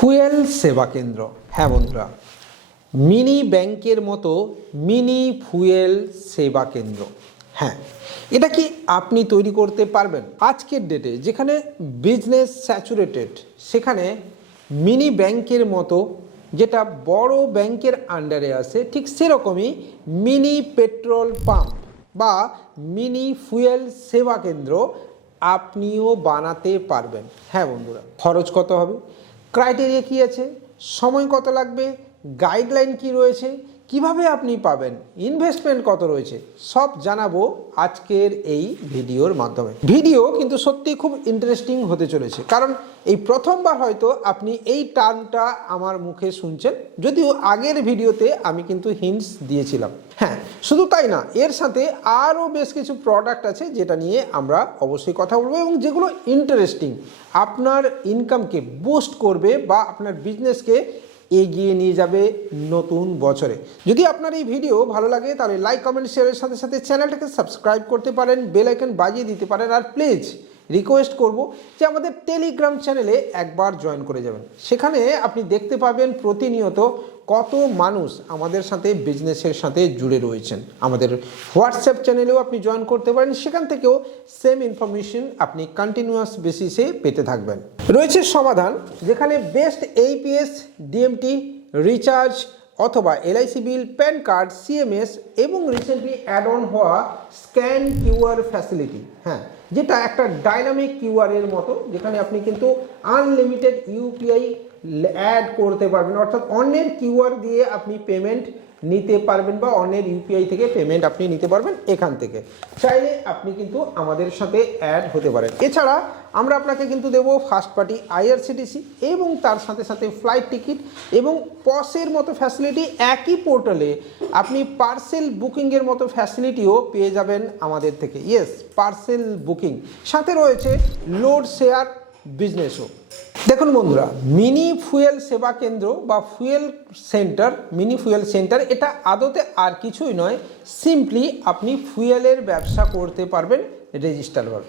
Fuel সেবা কেন্দ্র। হ্যাঁ বন্ধুরা, মিনি ব্যাংকের মতো মিনি ফুয়েল সেবা কেন্দ্র। হ্যাঁ এটা কি আপনি তৈরি করতে পারবেন? আজকের ডেটে যেখানে বিজনেস স্যাচুরেটেড সেখানে মিনি ব্যাংকের মতো যেটা বড় ব্যাংকের আন্ডারে আসে ঠিক সেরকমই মিনি পেট্রোল পাম্প বা মিনি ফুয়েল সেবা কেন্দ্র আপনিও বানাতে পারবেন। হ্যাঁ বন্ধুরা, খরচ কত হবে? ক্রাইটেরিয়া কী আছে? সময় কত লাগবে? গাইডলাইন কি রয়েছে? কীভাবে আপনি পাবেন? ইনভেস্টমেন্ট কত রয়েছে? সব জানাব আজকের এই ভিডিওর মাধ্যমে। ভিডিও কিন্তু সত্যি খুব ইন্টারেস্টিং হতে চলেছে। কারণ এই প্রথমবার হয়তো আপনি এই টার্মটা আমার মুখে শুনছেন। যদিও আগের ভিডিওতে আমি কিন্তু হিন্টস দিয়েছিলাম। হ্যাঁ শুধু তাই না, এর সাথে আরও বেশ কিছু প্রোডাক্ট আছে যেটা নিয়ে আমরা অবশ্যই কথা বলব এবং যেগুলো ইন্টারেস্টিং আপনার ইনকামকে বুস্ট করবে বা আপনার বিজনেসকে এগিয়ে নিয়ে যাবে নতুন বছরে। যদি আপনার এই ভিডিও ভালো লাগে, তাহলে লাইক কমেন্ট শেয়ারের সাথে সাথে চ্যানেলটাকে সাবস্ক্রাইব করতে পারেন বেল আইকন বাজিয়ে দিতে পারেন, আর প্লিজ রিকোয়েস্ট করব যে আমাদের টেলিগ্রাম চ্যানেলে একবার জয়েন করে যাবেন। সেখানে আপনি দেখতে পাবেন প্রতিনিয়ত কত মানুষ আমাদের সাথে বিজনেসের সাথে জুড়ে রয়েছেন। আমাদের হোয়াটসঅ্যাপ চ্যানেলেও আপনি জয়েন করতে পারেন। সেখান থেকেও সেম ইনফরমেশন আপনি কন্টিনিউয়াস বেসিসে পেতে থাকবেন। রয়েছে সমাধান, যেখানে বেস্ট এইপিএস ডিএমটি রিচার্জ অথবা LIC bill, PAN card, CMS এবং রিসেন্টলি অ্যাড অন হওয়া স্ক্যান কিউআর ফ্যাসিলিটি হ্যাঁ যেটা একটা ডাইনামিক কিউআর এর মতো, যেখানে আপনি কিন্তু আনলিমিটেড ইউপিআই অ্যাড করতে পারবেন। অর্থাৎ অন্যের কিউআর দিয়ে আপনি পেমেন্ট নিতে পারবেন বা অন্যের ইউপিআই থেকে পেমেন্ট আপনি নিতে পারবেন এখান থেকে। চাইলে আপনি কিন্তু আমাদের সাথে অ্যাড হতে পারেন। এছাড়া আমরা আপনাকে কিন্তু দেবো ফার্স্ট পার্টি আইআরসিটিসি এবং তার সাথে সাথে ফ্লাইট টিকিট এবং পসের মতো ফ্যাসিলিটি একই পোর্টালে আপনি পার্সেল বুকিংয়ের মতো ফ্যাসিলিটিও পেয়ে যাবেন আমাদের থেকে। ইয়েস পার্সেল বুকিং সাথে রয়েছে লোড শেয়ার বিজনেসও দেখুন বন্ধুরা, মিনি ফুয়েল সেবা কেন্দ্র বা fuel centre, mini fuel centre, এটা আদতে আর কিছুই নয় সিম্পলি আপনি ফুয়েলের ব্যবসা করতে পারবেন রেজিস্টারভাবে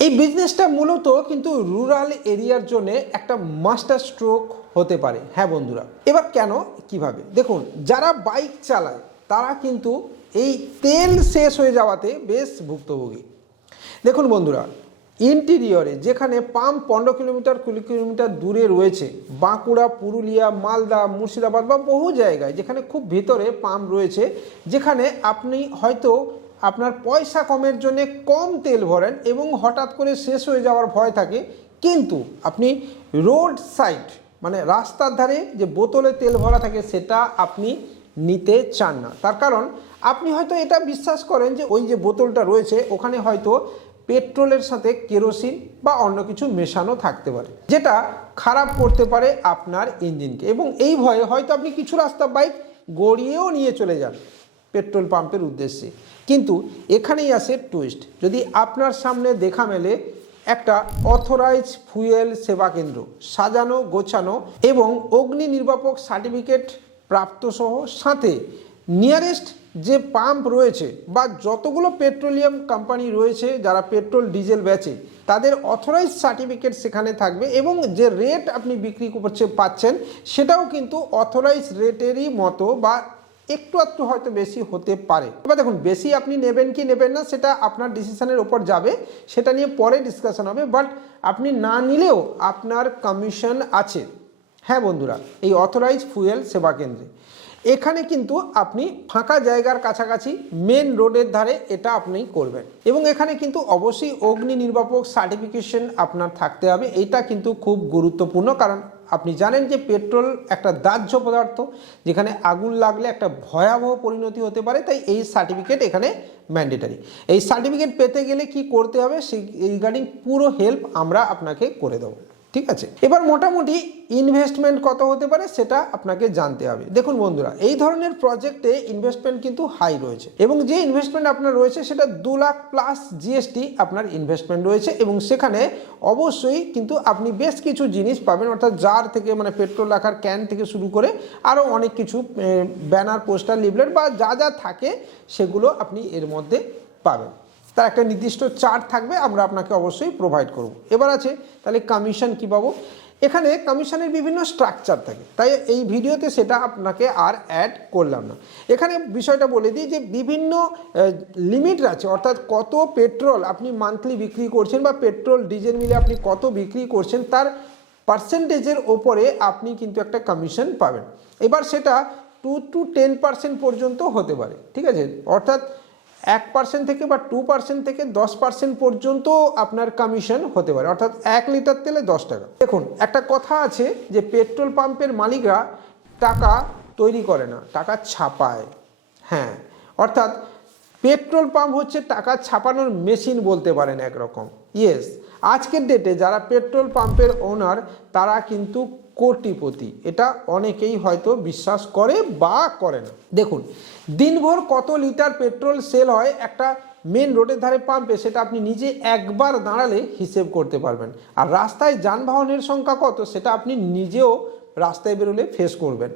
এই বিজনেসটা মূলত কিন্তু রুরাল এরিয়ার জন্য একটা মাস্টার স্ট্রোক হতে পারে। হ্যাঁ বন্ধুরা, এবার কেন, কীভাবে? দেখুন, যারা বাইক চালায়, তারা কিন্তু এই তেল শেষ হয়ে যাওয়াতে বেশ ভুক্তভোগী। দেখুন বন্ধুরা ইন্টিরিয়রে, যেখানে পাম্প পনেরো কিলোমিটার, কুড়ি কিলোমিটার দূরে রয়েছে, বাঁকুড়া, পুরুলিয়া, মালদা, মুর্শিদাবাদ বা বহু জায়গায়, যেখানে খুব ভিতরে পাম্প রয়েছে, যেখানে আপনি হয়তো আপনার পয়সা কমের জন্য কম তেল ভরেন এবং হঠাৎ করে শেষ হয়ে যাওয়ার ভয় থাকে। কিন্তু আপনি রোড সাইড মানে রাস্তার ধারে যে বোতলে তেল ভরা থাকে, সেটা আপনি নিতে চান না। তার কারণ, আপনি হয়তো এটা বিশ্বাস করেন যে ওই যে বোতলটা রয়েছে, ওখানে হয়তো পেট্রোলের সাথে কেরোসিন বা অন্য কিছু মেশানো থাকতে পারে, যেটা খারাপ করতে পারে আপনার ইঞ্জিনকে। এবং এই ভয়ে হয়তো আপনি কিছু রাস্তা বাইক গড়িয়েও নিয়ে চলে যান পেট্রোল পাম্পের উদ্দেশ্যে। কিন্তু এখানেই আসে টুইস্ট যদি আপনার সামনে দেখা মেলে একটা অথরাইজ ফুয়েল সেবা কেন্দ্র, সাজানো, গোছানো এবং অগ্নি নির্বাপক সার্টিফিকেট প্রাপ্তসহ সাথে নিয়ারেস্ট যে পাম্প রয়েছে বা যতগুলো পেট্রোলিয়াম কোম্পানি রয়েছে যারা পেট্রোল ডিজেল বেচে, তাদের অথরাইজ সার্টিফিকেট সেখানে থাকবে এবং যে রেট আপনি বিক্রি করছে, পাচ্ছেন, সেটাও কিন্তু অথরাইজ রেটেরই মতো বা একটু একটু হয়তো বেশি হতে পারে। এবার দেখুন, বেশি আপনি নেবেন কি নেবেন না, সেটা আপনার ডিসিশনের ওপর যাবে, সেটা নিয়ে পরে ডিসকাশন হবে বাট আপনি না নিলেও আপনার কমিশন আছে। হ্যাঁ বন্ধুরা, এই অথরাইজ ফুয়েল সেবা কেন্দ্রে। এখানে কিন্তু আপনি ফাঁকা জায়গার কাছাকাছি মেন রোডের ধারে এটা আপনি করবেন। এবং এখানে কিন্তু অবশ্যই অগ্নি নির্বাপক সার্টিফিকেশন আপনার থাকতে হবে। এটা কিন্তু খুব গুরুত্বপূর্ণ কারণ আপনি জানেন যে পেট্রোল একটা দাহ্য পদার্থ যেখানে আগুন লাগলে একটা ভয়াবহ পরিণতি হতে পারে, তাই এই সার্টিফিকেট এখানে ম্যান্ডেটারি এই সার্টিফিকেট পেতে গেলে কি করতে হবে? সেই রিগার্ডিং পুরো হেল্প আমরা আপনাকে করে দেবো। ঠিক আছে? এবার মোটামুটি ইনভেস্টমেন্ট কত হতে পারে সেটা আপনাকে জানতে হবে। দেখুন বন্ধুরা, এই ধরনের প্রজেক্টে ইনভেস্টমেন্ট কিন্তু হাই রয়েছে এবং যে ইনভেস্টমেন্ট আপনার রয়েছে সেটা দু লাখ প্লাস জিএসটি আপনার ইনভেস্টমেন্ট রয়েছে এবং সেখানে অবশ্যই কিন্তু আপনি বেশ কিছু জিনিস পাবেন, অর্থাৎ জার থেকে মানে পেট্রোল রাখার ক্যান থেকে শুরু করে আরও অনেক কিছু ব্যানার পোস্টার লিভলেট বা যা যা থাকে সেগুলো আপনি এর মধ্যে পাবেন। তার একটা নির্দিষ্ট চার্ট থাকবে, আমরা আপনাকে অবশ্যই প্রোভাইড করব। এবার আছে, তাহলে কমিশন কী পাবো? এখানে কমিশনের বিভিন্ন স্ট্রাকচার থাকে। তাই এই ভিডিওতে সেটা আপনাকে আর অ্যাড করলাম না। এখানে বিষয়টা বলে দিই যে বিভিন্ন লিমিট আছে, অর্থাৎ কত পেট্রোল আপনি মান্থলি বিক্রি করছেন বা পেট্রোল ডিজেল মিলে আপনি কত বিক্রি করছেন, তার পার্সেন্টেজের ওপরে আপনি কিন্তু একটা কমিশন পাবেন। এবার সেটা টু টু টেন পার্সেন্ট পর্যন্ত হতে পারে, ঠিক আছে? অর্থাৎ এক পার্সেন্ট থেকে বা টু পার্সেন্ট থেকে দশ পার্সেন্ট পর্যন্ত আপনার কমিশন হতে পারে। অর্থাৎ এক লিটার তেলে দশ টাকা। দেখুন, একটা কথা আছে যে পেট্রোল পাম্পের মালিকরা টাকা তৈরি করে না, টাকা ছাপায়। হ্যাঁ অর্থাৎ পেট্রোল পাম্প হচ্ছে টাকা ছাপানোর মেশিন বলতে পারেন একরকম। ইয়েস আজকের ডেটে যারা পেট্রোল পাম্পের ওনার তারা কিন্তু কোটিপতি। এটা অনেকেই হয়তো বিশ্বাস করে বা করে না। দেখুন, দিনভর কত লিটার পেট্রোল সেল হয় একটা মেন রোডের ধারে পাম্পে সেটা আপনি নিজে একবার দাঁড়ালে হিসেব করতে পারবেন। আর রাস্তায় যানবাহনের সংখ্যা কত, সেটা আপনি নিজেও রাস্তায় বেরোলে ফেস করবেন।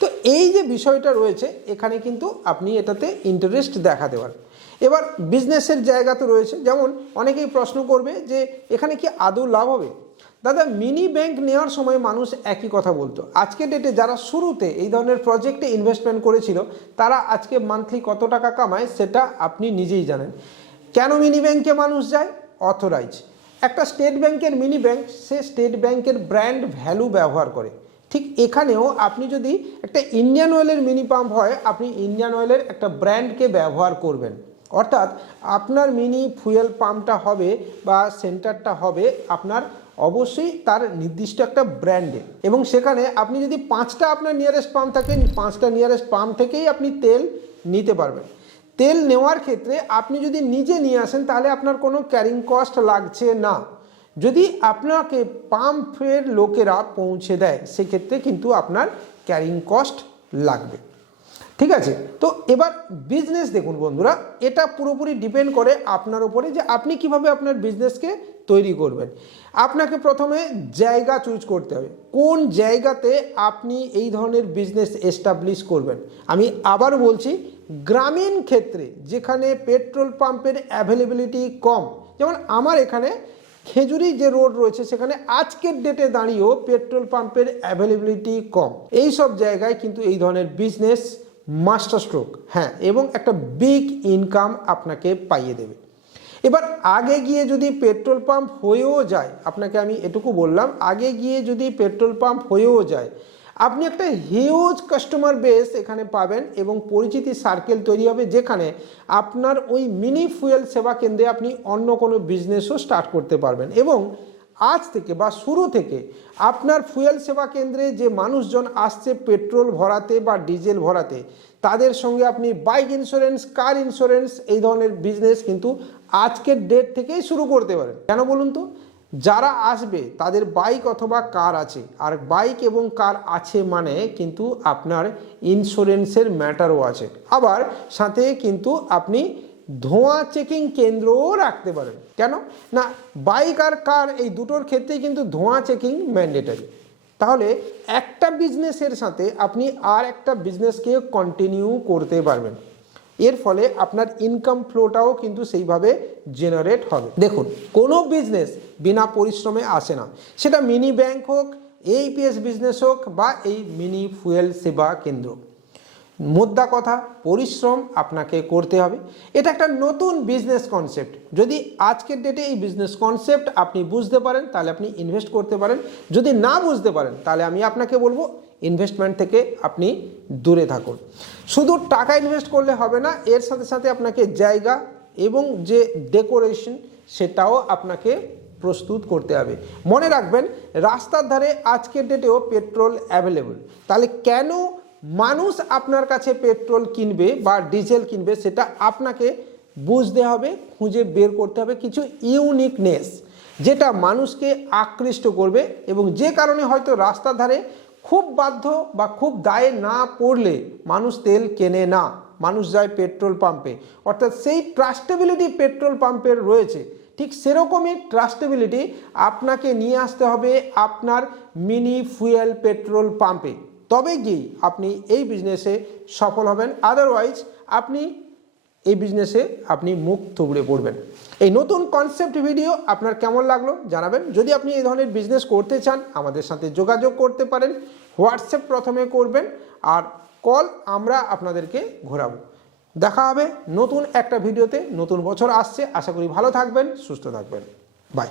তো এই যে বিষয়টা রয়েছে, এখানে কিন্তু আপনি এটাতে ইন্টারেস্ট দেখাতে পারেন। এবার বিজনেসের জায়গা তো রয়েছে। যেমন অনেকেই প্রশ্ন করবে যে এখানে কি আদৌ লাভ হবে? দাদা মিনি ব্যাংক নেওয়ার সময় মানুষ একই কথা বলতো। আজকে ডেটে যারা শুরুতে এই ধরনের প্রজেক্টে ইনভেস্টমেন্ট করেছিল, তারা আজকে মান্থলি কত টাকা কামায় সেটা আপনি নিজেই জানেন। কেন মিনি ব্যাংকে মানুষ যায়? অথরাইজ একটা স্টেট ব্যাংকের মিনি ব্যাংক সে স্টেট ব্যাংকের ব্র্যান্ড ভ্যালু ব্যবহার করে। ঠিক এখানেও আপনি যদি একটা ইন্ডিয়ান অয়েলের মিনি পাম্প হয়, আপনি ইন্ডিয়ান অয়েলের একটা ব্র্যান্ডকে ব্যবহার করবেন। অর্থাৎ আপনার মিনি ফুয়েল পাম্পটা হবে বা সেন্টারটা হবে আপনার অবশ্যই তার নির্দিষ্ট একটা ব্র্যান্ডে এবং সেখানে আপনি যদি পাঁচটা আপনার নিয়ারেস্ট পাম্প থাকে, পাঁচটা নিয়ারেস্ট পাম্প থেকেই আপনি তেল নিতে পারবেন। তেল নেওয়ার ক্ষেত্রে আপনি যদি নিজে নিয়ে আসেন, তাহলে আপনার কোনো ক্যারিং কস্ট লাগছে না। যদি আপনাকে পাম্পের লোকেরা পৌঁছে দেয়, সেক্ষেত্রে কিন্তু আপনার ক্যারিং কস্ট লাগবে। ঠিক আছে? তো এবার বিজনেস দেখুন বন্ধুরা, এটা পুরোপুরি ডিপেন্ড করে আপনার উপরে যে আপনি কীভাবে আপনার বিজনেসকে তৈরি করবেন। আপনাকে প্রথমে জায়গা চুজ করতে হবে। কোন জায়গাতে আপনি এই ধরনের বিজনেস এস্টাবলিশ করবেন? আমি আবার বলছি, গ্রামীণ ক্ষেত্রে যেখানে পেট্রোল পাম্পের অ্যাভেলেবিলিটি কম, যেমন আমার এখানে খেজুরি যে রোড রয়েছে, সেখানে আজকের ডেটে দাঁড়িয়েও পেট্রোল পাম্পের অ্যাভেলেবিলিটি কম। এই সব জায়গায় কিন্তু এই ধরনের বিজনেস মাস্টার স্ট্রোক হ্যাঁ এবং একটা বিগ ইনকাম আপনাকে পাইয়ে দেবে। এবার আগে গিয়ে যদি পেট্রোল পাম্প হয়েও যায়, আপনাকে আমি এটুকু বললাম, আগে গিয়ে যদি পেট্রোল পাম্প হয়েও যায় আপনি একটা হিউজ কাস্টমার বেস এখানে পাবেন এবং পরিচিতি সার্কেল তৈরি হবে যেখানে আপনার ওই মিনি ফুয়েল সেবা কেন্দ্রে আপনি অন্য কোনো বিজনেসও স্টার্ট করতে পারবেন। এবং আজ থেকে বা শুরু থেকে আপনার ফুয়েল সেবা কেন্দ্রে যে মানুষজন আসছে পেট্রোল ভরাতে বা ডিজেল ভরাতে, তাদের সঙ্গে আপনি বাইক ইন্স্যুরেন্স কার ইন্স্যুরেন্স এই ধরনের বিজনেস কিন্তু আজকের ডেট থেকেই শুরু করতে পারেন। কেন বলুন তো? যারা আসবে, তাদের বাইক অথবা কার আছে। আর বাইক এবং কার আছে মানে কিন্তু আপনার ইন্স্যুরেন্সের ম্যাটারও আছে। আবার সাথে কিন্তু আপনি ধোঁয়া চেকিং কেন্দ্রও রাখতে পারেন। কেন? না বাইক আর কার এই দুটোর ক্ষেত্রেই কিন্তু ধোঁয়া চেকিং ম্যান্ডেটারি তাহলে একটা বিজনেসের সাথে আপনি আর একটা বিজনেসকে কন্টিনিউ করতে পারবেন। এর ফলে আপনার ইনকাম ফ্লোটাও কিন্তু সেইভাবে জেনারেট হবে। দেখুন, কোনো বিজনেস বিনা পরিশ্রমে আসে না। সেটা মিনি ব্যাংক হোক এইপিএস বিজনেস হোক বা এই মিনি ফুয়েল সেবা কেন্দ্র। মোদ্দা কথা, পরিশ্রম আপনাকে করতে হবে। এটা একটা নতুন বিজনেস কনসেপ্ট যদি আজকের ডেটে এই বিজনেস কনসেপ্ট আপনি বুঝতে পারেন, তাহলে আপনি ইনভেস্ট করতে পারেন। যদি না বুঝতে পারেন, তাহলে আমি আপনাকে বলব ইনভেস্টমেন্ট থেকে আপনি দূরে থাকুন। শুধু টাকা ইনভেস্ট করলে হবে না, এর সাথে সাথে আপনাকে জায়গা এবং যে ডেকোরেশন সেটাও আপনাকে প্রস্তুত করতে হবে। মনে রাখবেন, রাস্তার ধারে আজকের ডেটেও পেট্রোল অ্যাভেলেবল তাহলে কেন মানুষ আপনার কাছে পেট্রোল কিনবে বা ডিজেল কিনবে সেটা আপনাকে বুঝতে হবে, খুঁজে বের করতে হবে কিছু ইউনিকনেস যেটা মানুষকে আকৃষ্ট করবে এবং যে কারণে হয়তো রাস্তার ধারে খুব বাধ্য বা খুব দায়ে না পড়লে মানুষ তেল কেনে না। মানুষ যায় পেট্রোল পাম্পে। অর্থাৎ সেই ট্রাস্টেবিলিটি পেট্রোল পাম্পের রয়েছে। ঠিক সেরকমই ট্রাস্টেবিলিটি আপনাকে নিয়ে আসতে হবে আপনার মিনি ফুয়েল পেট্রোল পাম্পে। তবে গিয়ে আপনি এই বিজনেসে সফল হবেন। আদারওয়াইজ আপনি এই বিজনেসে আপনি মুখ থুবড়ে পড়বেন। এই নতুন কনসেপ্ট ভিডিও আপনার কেমন লাগল জানাবেন। যদি আপনি এই ধরনের বিজনেস করতে চান, আমাদের সাথে যোগাযোগ করতে পারেন হোয়াটসঅ্যাপ প্রথমে করবেন, আর কল আমরা আপনাদেরকে ঘোরাবো। দেখা হবে নতুন একটা ভিডিওতে নতুন বছর আসছে। আশা করি ভালো থাকবেন, সুস্থ থাকবেন। বাই